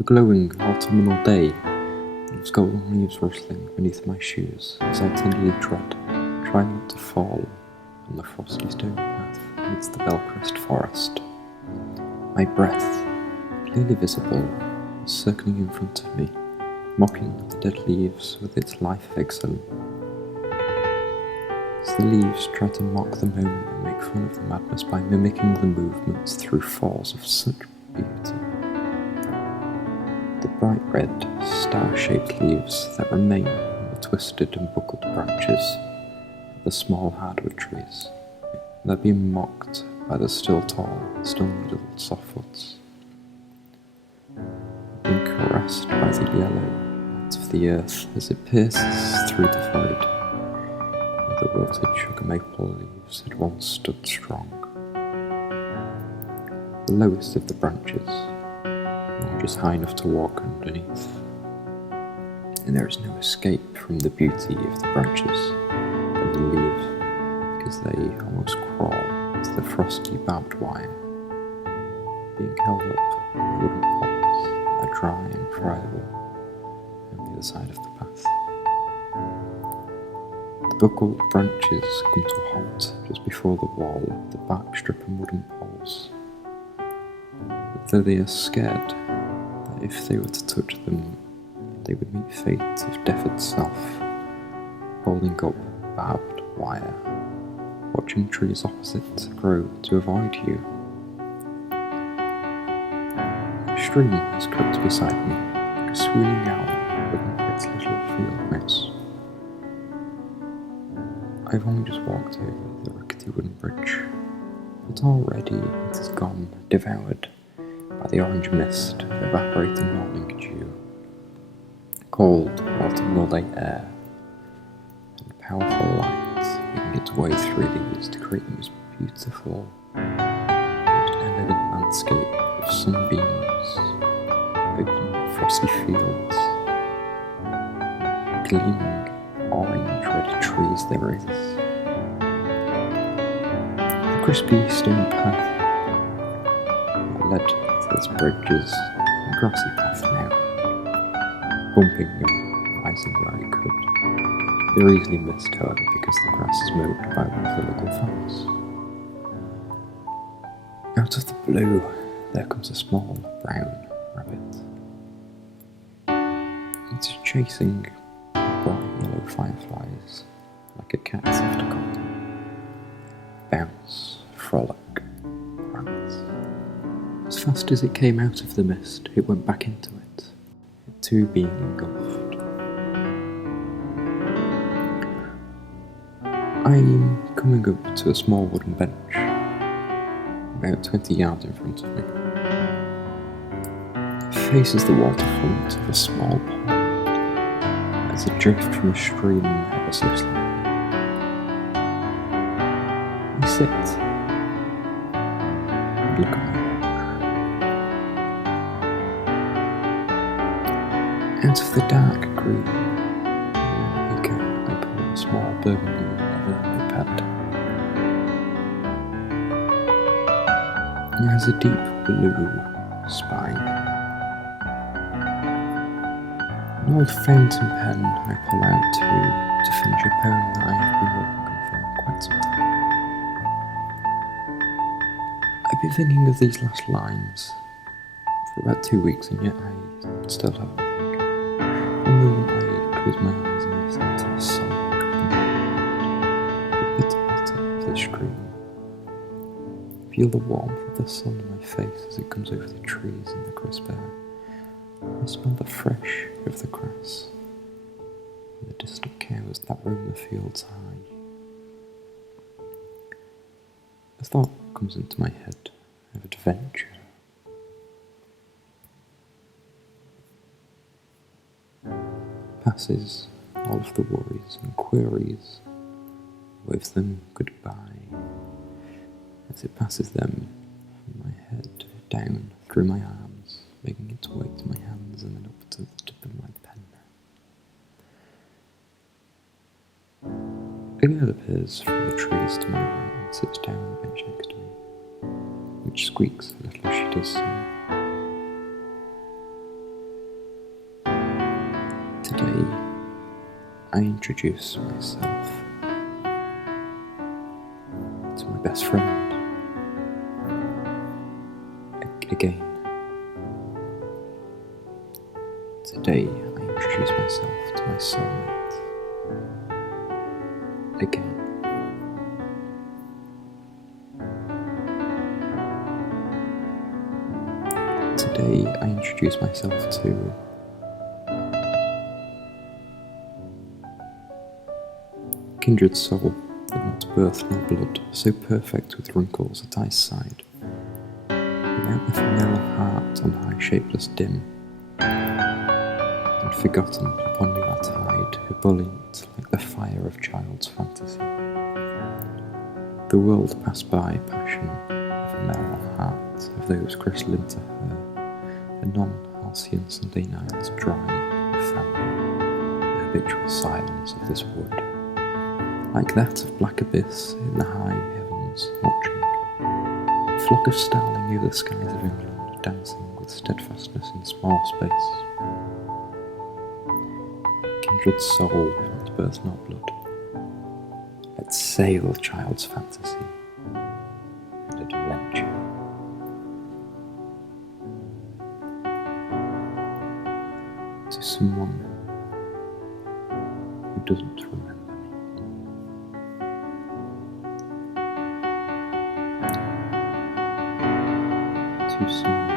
A glowing autumnal day leaves golden leaves rustling beneath my shoes as I tenderly tread, trying not to fall on the frosty stone path amidst the Belcrest forest. My breath, clearly visible, is circling in front of me, mocking the dead leaves with its life of exile. As the leaves try to mock the moment and make fun of the madness by mimicking the movements through falls of such beauty. The bright red, star-shaped leaves that remain on the twisted and buckled branches of the small hardwood trees, they're being mocked by the still tall, stone-needled softwoods, being caressed by the yellow light of the earth as it pierces through the void where the wilted sugar maple leaves had once stood strong. The lowest of the branches, just high enough to walk underneath, and there is no escape from the beauty of the branches and the leaves, because they almost crawl to the frosty barbed wire, being held up by wooden poles that are dry and friable on the other side of the path. The buckled branches come to a halt just before the wall of the bark strip and wooden poles, but though they are scared, if they were to touch them, they would meet fate of death itself, holding up barbed wire, watching trees opposite grow to avoid you. A stream has crept beside me, like a swooning owl looking for its little field mouse. I've only just walked over the rickety wooden bridge, but already it is gone, devoured by the orange mist of evaporating morning dew, cold autumnal day air, and powerful light making its way through these to create the most beautiful, most elegant landscape of sunbeams, open frosty fields, gleaming orange red trees there is. The crispy stone path that led to this bridge is a grassy path now, bumping and rising where I could. They're easily missed, however, because the grass is mowed by one of the local farmers. Out of the blue, there comes a small brown rabbit. It is chasing bright yellow fireflies like a cat's after call. Bounce, frolic, prance. As fast as it came out of the mist, it went back into it too being engulfed. I'm coming up to a small wooden bench, about 20 yards in front of me. It faces the waterfront of a small pond, as it drifts from a stream ever so slightly. I sit and look at my out of the dark green beaker, I pull a small burgundy leather notepad. It has a deep blue spine. An old fountain pen I pull out to finish a poem that I have been working on for quite some time. I've been thinking of these last lines for about 2 weeks, and yet I still haven't. The moment I close my eyes and listen to the song of the pitter-patter of the stream, feel the warmth of the sun on my face as it comes over the trees and the crisp air. I smell the fresh of the grass and the distant cows that roam the fields high. A thought comes into my head of adventure. Passes all of the worries and queries, waves them goodbye, as it passes them from my head down through my arms, making its way to my hands and then up to the tip of my pen. A girl appears from the trees to my right and sits down on the bench next to me, which squeaks a little as she does so. Today, I introduce myself to my best friend again. Today, I introduce myself to my soulmate again. Today, I introduce myself to kindred soul, but not birth nor blood, so perfect with wrinkles at eyes side, without the ephemeral heart on high shapeless dim, and forgotten upon you are tied, ebullient like the fire of child's fantasy. The world passed by, passion, ephemeral heart of those crystalline to her, the non-halcyon Sunday nights dry with family, the habitual silence of this wood, like that of black abyss in the high heavens watching, a flock of starling over the skies of England dancing with steadfastness in small space. Kindred soul, not birth nor blood, let's sail child's fantasy and adventure. To someone who doesn't remember me. To someone